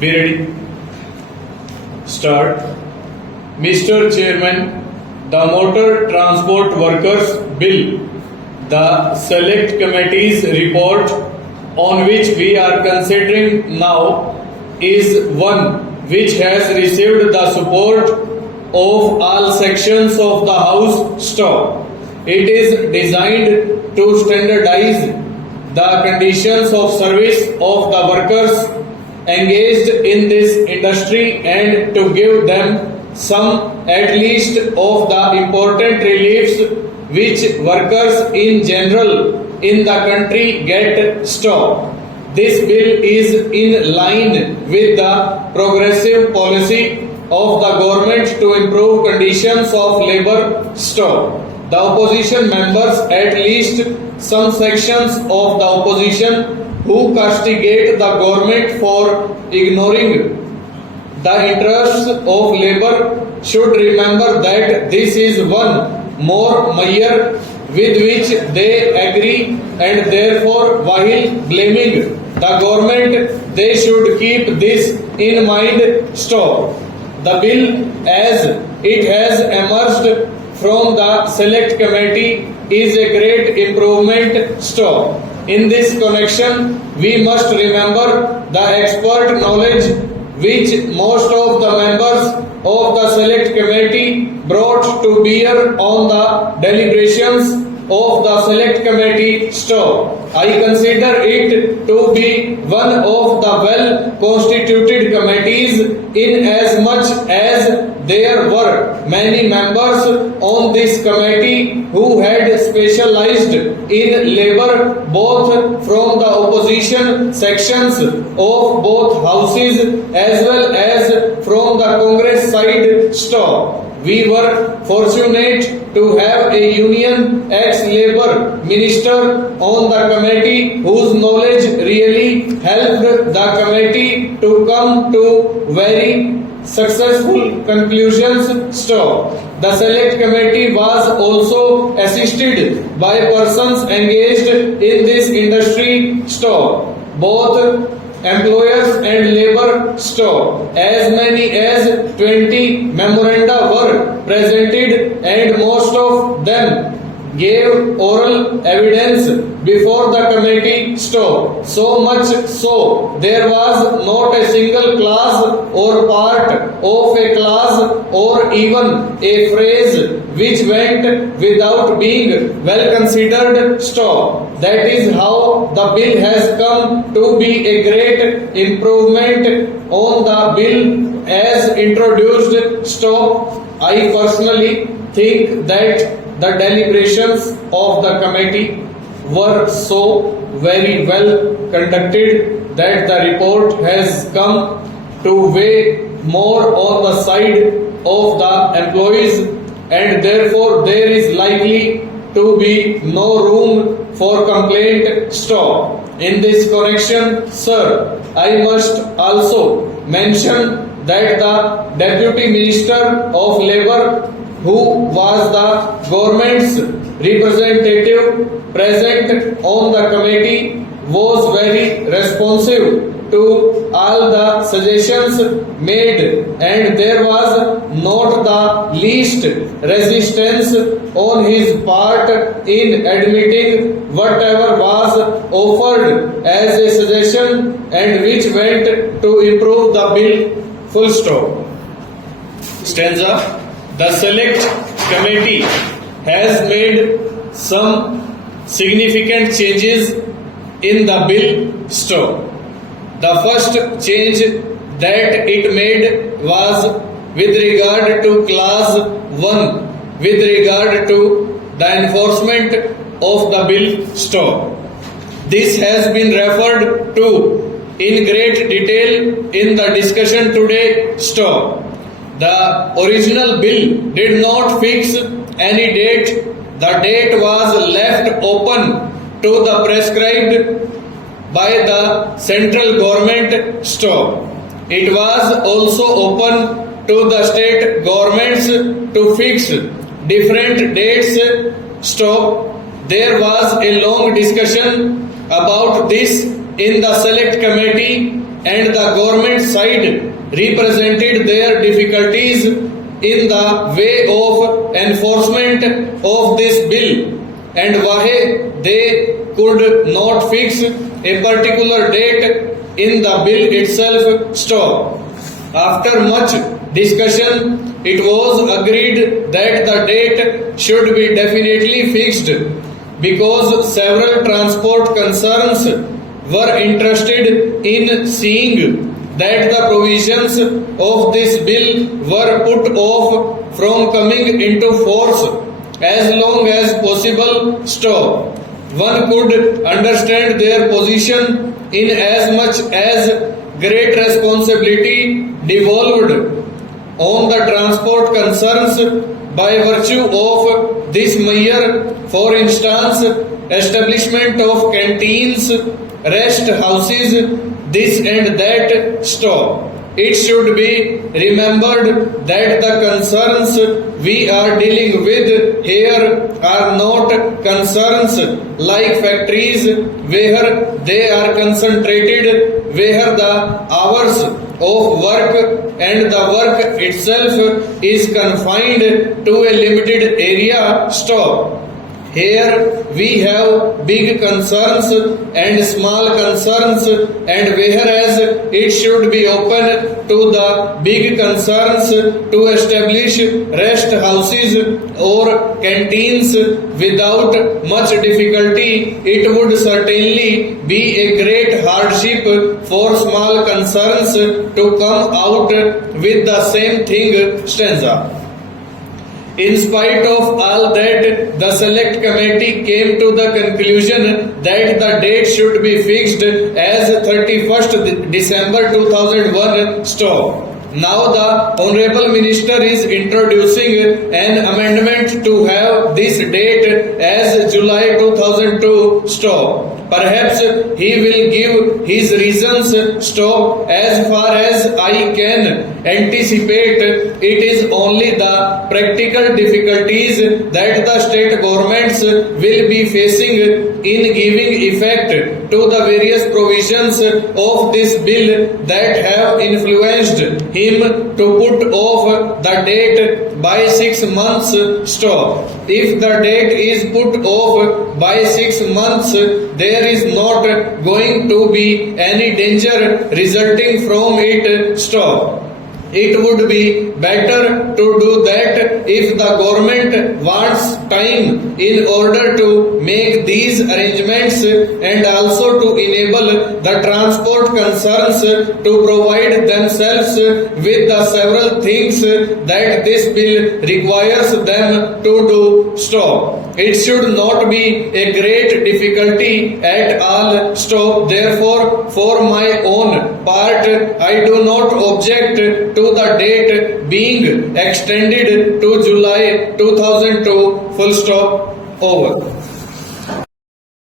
Be ready. Start. Mr. Chairman, the Motor Transport Workers Bill, the Select Committee's report on which we are considering now is one which has received the support of all sections of the House staff. It is designed to standardize the conditions of service of the workers engaged in this industry and to give them some at least of the important reliefs which workers in general in the country get stopped. This bill is in line with the progressive policy of the government to improve conditions of labor stop. The opposition members, at least some sections of the opposition, who castigate the government for ignoring the interests of labor should remember that this is one more measure with which they agree, and therefore while blaming the government they should keep this in mind. Stop. The bill as it has emerged from the Select Committee is a great improvement. Stop. In this connection, we must remember the expert knowledge which most of the members of the Select Committee brought to bear on the deliberations of the Select Committee. Stop. I consider it to be one of the well-constituted committees in as much as there were many members on this committee who had specialized in labor both from the opposition sections of both houses as well as from the Congress side. Stop. We were fortunate to have a union ex-labor minister on the committee whose knowledge really helped the committee to come to very successful conclusions. Stop. The Select Committee was also assisted by persons engaged in this industry. Stop. Both employers and labor. Stop. As many as 20 memoranda were presented and most of them gave oral evidence before the committee. Stop. So much so there was not a single clause or part of a clause or even a phrase which went without being well considered. Stop. That is how the bill has come to be a great improvement on the bill as introduced. Stop. I personally think that the deliberations of the committee were so very well conducted that the report has come to weigh more on the side of the employees, and therefore there is likely to be no room for complaint. Stop. In this connection, sir, I must also mention that the Deputy Minister of Labour, who was the government's representative present on the committee, was very responsive to all the suggestions made, and there was not the least resistance on his part in admitting whatever was offered as a suggestion and which went to improve the bill. Full stop. Stanza. The Select Committee has made some significant changes in the bill. Stop. The first change that it made was with regard to clause 1 with regard to the enforcement of the bill. Stop. This has been referred to in great detail in the discussion today. Stop. The original bill did not fix any date. The date was left open to the prescribed by the central government. Stop. It was also open to the state governments to fix different dates. Stop. There was a long discussion about this in the Select Committee and the government side represented their difficulties in the way of enforcement of this bill, and why they could not fix a particular date in the bill itself stopped. After much discussion, it was agreed that the date should be definitely fixed because several transport concerns were interested in seeing that the provisions of this bill were put off from coming into force as long as possible. Stop. One could understand their position in as much as great responsibility devolved on the transport concerns by virtue of this measure. For instance, establishment of canteens, rest houses, this and that. Stop. It should be remembered that the concerns we are dealing with here are not concerns like factories where they are concentrated, where the hours of work and the work itself is confined to a limited area. Stop. Here we have big concerns and small concerns, and whereas it should be open to the big concerns to establish rest houses or canteens without much difficulty, it would certainly be a great hardship for small concerns to come out with the same thing. Stanza. In spite of all that, the select committee came to the conclusion that the date should be fixed as 31st December 2001. Stop. Now the Honorable Minister is introducing an amendment to have this date as July 2002. Stop. Perhaps he will give his reasons. Stop. As far as I can anticipate, it is only the practical difficulties that the state governments will be facing in giving effect to the various provisions of this bill that have influenced him to put off the date by 6 months. Stop. If the date is put off by 6 months, there is not going to be any danger resulting from it. Stop. It would be better to do that if the government wants time in order to make these arrangements and also to enable the transport concerns to provide themselves with the several things that this bill requires them to do. Stop. It should not be a great difficulty at all. Stop. Therefore, for my own part, I do not object to the date being extended to July 2002. Full stop. Over.